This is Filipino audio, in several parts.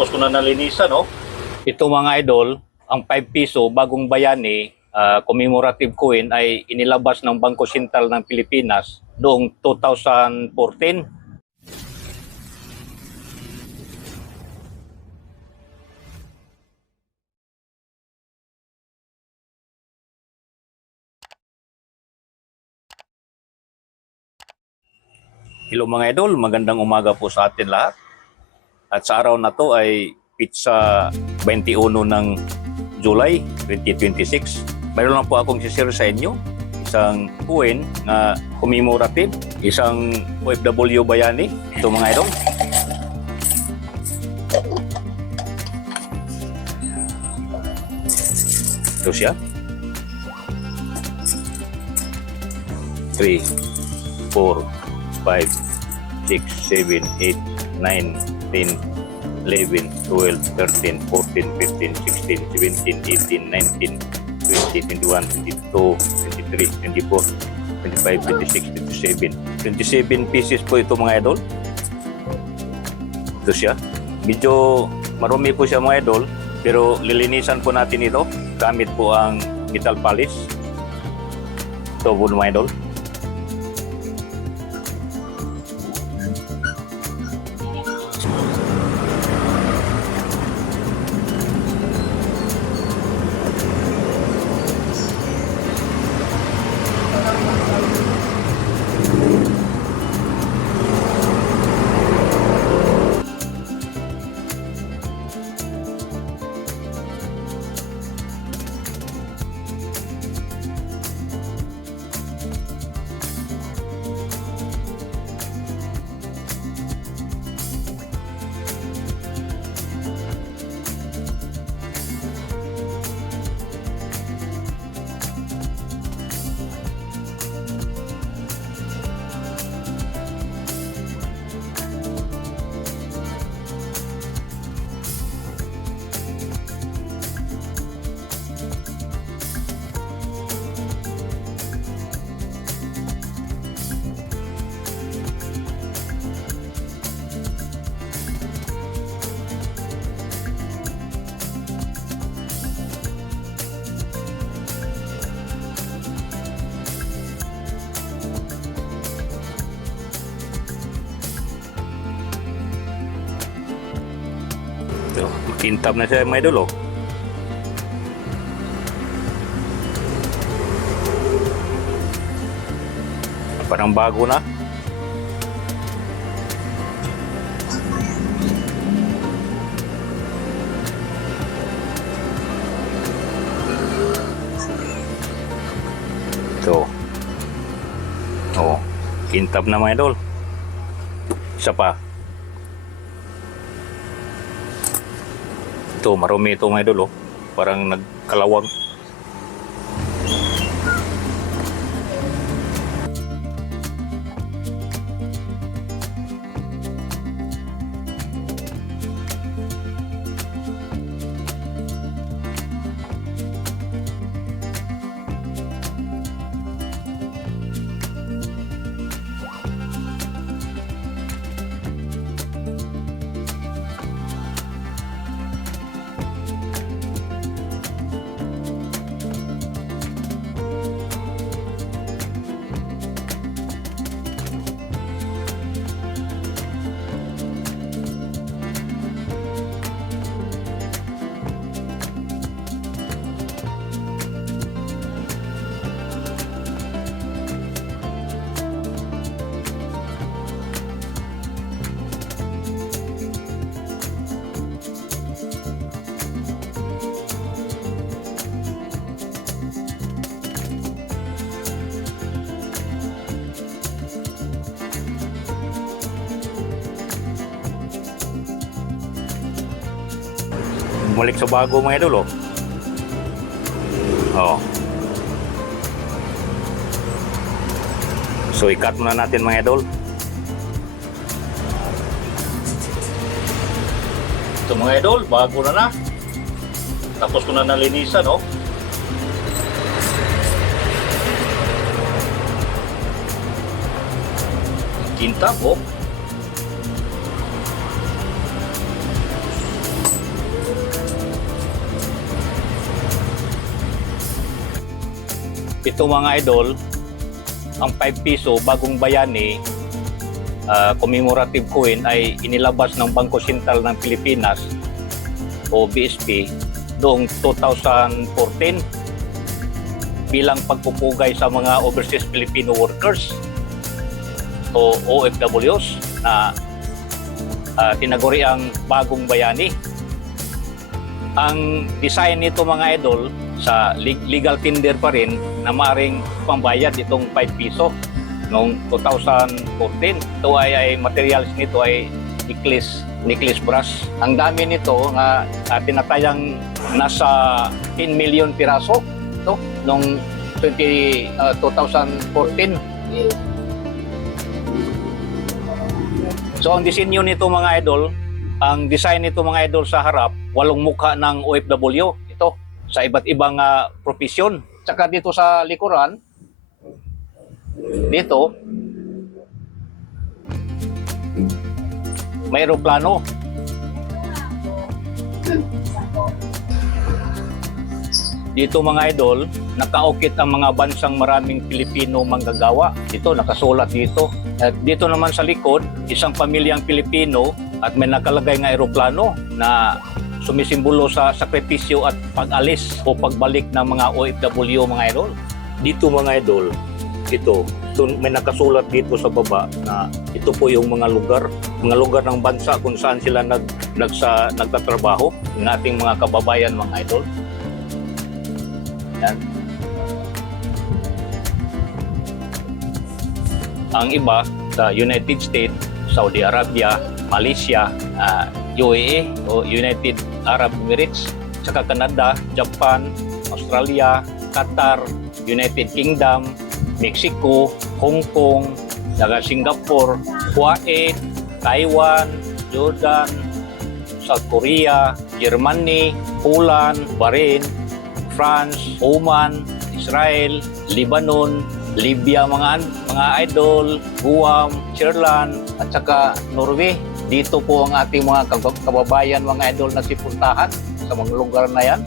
Tapos ko na nalinisan, no? Ito mga idol, ang 5 piso bagong bayani commemorative coin ay inilabas ng Bangko Sentral ng Pilipinas noong 2014. Hello mga idol, magandang umaga po sa atin lahat. At sa araw na to ay pizza 21 ng July 2026. Mayroon lang po akong share sa inyo isang coin na commemorative, isang OFW bayani. Ito mga idol. Ito siya. 3, 4, 5, 6, 7, 8, 9, 10, 11, 12, 13, 14, 15, 16, 17, 18, 19, 20, 21, 22, 23, 24, 25, 26, 27. 27 pieces po ito mga idol. Ito siya. Medyo marumi po siya mga idol, pero lilinisan po natin ito gamit po ang metal polish. Ito po mga idol. So, makintab na siya mga idol, oh. Parang bago na. So, oh, kintab na mga idol. Isa pa. Ito, marumi ito mga idol, oh. Parang nagkalawang. Bumalik sa bago mga idol, oh. Oh. So i-cut muna natin mga idol. Ito mga idol, bago na. Tapos ko na nalinisan, oh. Kintab, oh. ito mga idol, ang 5 piso bagong bayani commemorative coin ay inilabas ng Bangko Sentral ng Pilipinas o BSP noong 2014 bilang pagpupugay sa mga overseas Filipino workers o OFWs na tinaguri ang bagong bayani. Ang design nito mga idol sa legal tender pa rin na maaaring pambayad itong 5 piso noong 2014. Ito ay materials nito ay necklace brass. Ang dami nito nga tinatayang nasa 10 million piraso ito noong 2014. So ang disenyo nito mga idol, ang design nito mga idol sa harap, 8 mukha ng OFW ito sa iba't ibang profesyon. Tsaka dito sa likuran, dito may eroplano. Dito mga idol, nakaukit ang mga bansang maraming Pilipino manggagawa. Dito nakasulat dito. At dito naman sa likod, isang pamilyang Pilipino at may nakalagay nga eroplano na sumisimbolo sa sakripisyo at pag-alis o pagbalik ng mga OFW mga idol. Dito mga idol, ito may nakasulat dito sa baba na ito po yung mga lugar ng bansa kung saan sila nagtatrabaho ng ating mga kababayan mga idol. Yan. Ang iba sa United States, Saudi Arabia, Malaysia, UAE o United Arab Emirates, saka Canada, Japan, Australia, Qatar, United Kingdom, Mexico, Hong Kong, saka Singapore, Kuwait, Taiwan, Jordan, South Korea, Germany, Poland, Bahrain, France, Oman, Israel, Lebanon, Libya mga idol, Guam, Switzerland at saka Norway. Dito po ang ating mga kababayan mga idol na sipuntahan sa mga lugar na yan.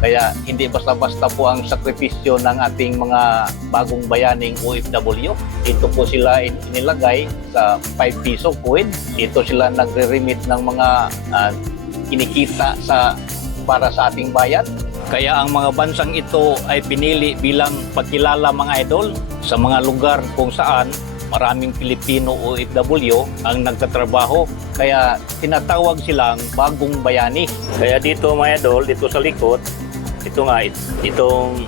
Kaya hindi basta-basta po ang sakripisyo ng ating mga bagong bayaning OFW. Dito po sila inilagay sa 5 piso coin. Dito sila nagre-remit ng mga kinikita para sa ating bayan. Kaya ang mga bansang ito ay pinili bilang pagkilala mga idol sa mga lugar kung saan maraming Pilipino OFW ang nagtatrabaho. Kaya tinatawag silang bagong bayani. Kaya dito mga idol, dito sa likod, ito nga, itong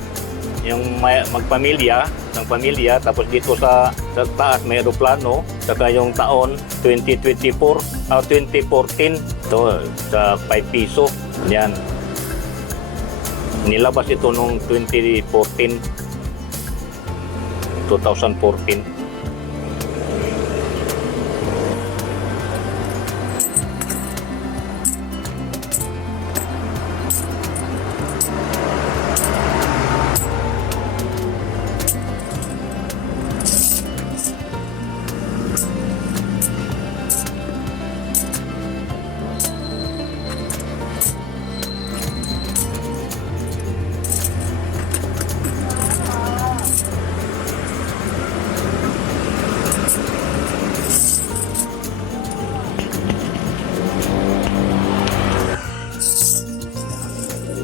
yung magpamilya, ng pamilya, tapos dito sa taas may aeroplano, saka yung taon 2014, 2014, ito sa 5 piso, yan. Nilabas ito noong 2014.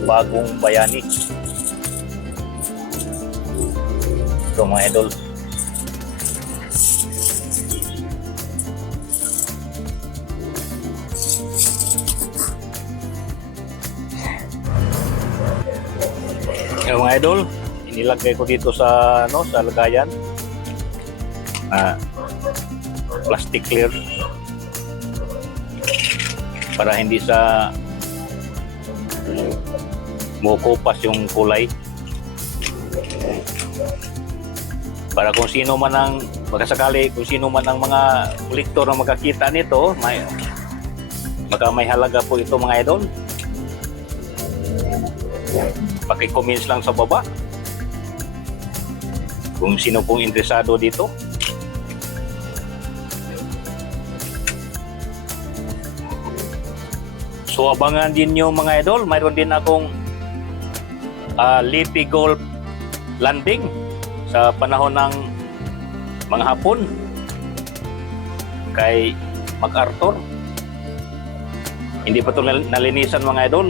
Bagong bayani. Ito mga idol. Yung mga idol, inilagay ko dito sa sa lagayan. Plastic clear para hindi sa mukupas yung kulay. Para kung sino man ang magkasakali, kung sino man ang mga kolektor na magkakita nito, may halaga po ito mga idol. Paki-comments lang sa baba kung sino pong interesado dito. So abangan din nyo mga idol, mayroon din akong Lipi Gold landing sa panahon ng mga Hapon kay MacArthur. Hindi pa ito nalinisan mga idol.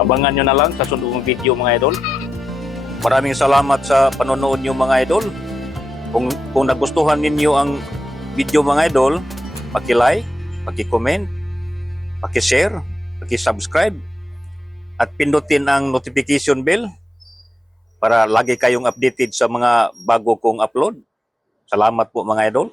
Abangan nyo na lang sa sunod video mga idol. Maraming salamat sa panonood nyo mga idol. Kung nagustuhan ninyo ang video mga idol, paki-like, paki-comment, paki-share, paki-subscribe at pindutin ang notification bell para lagi kayong updated sa mga bago kong upload. Salamat po mga idol.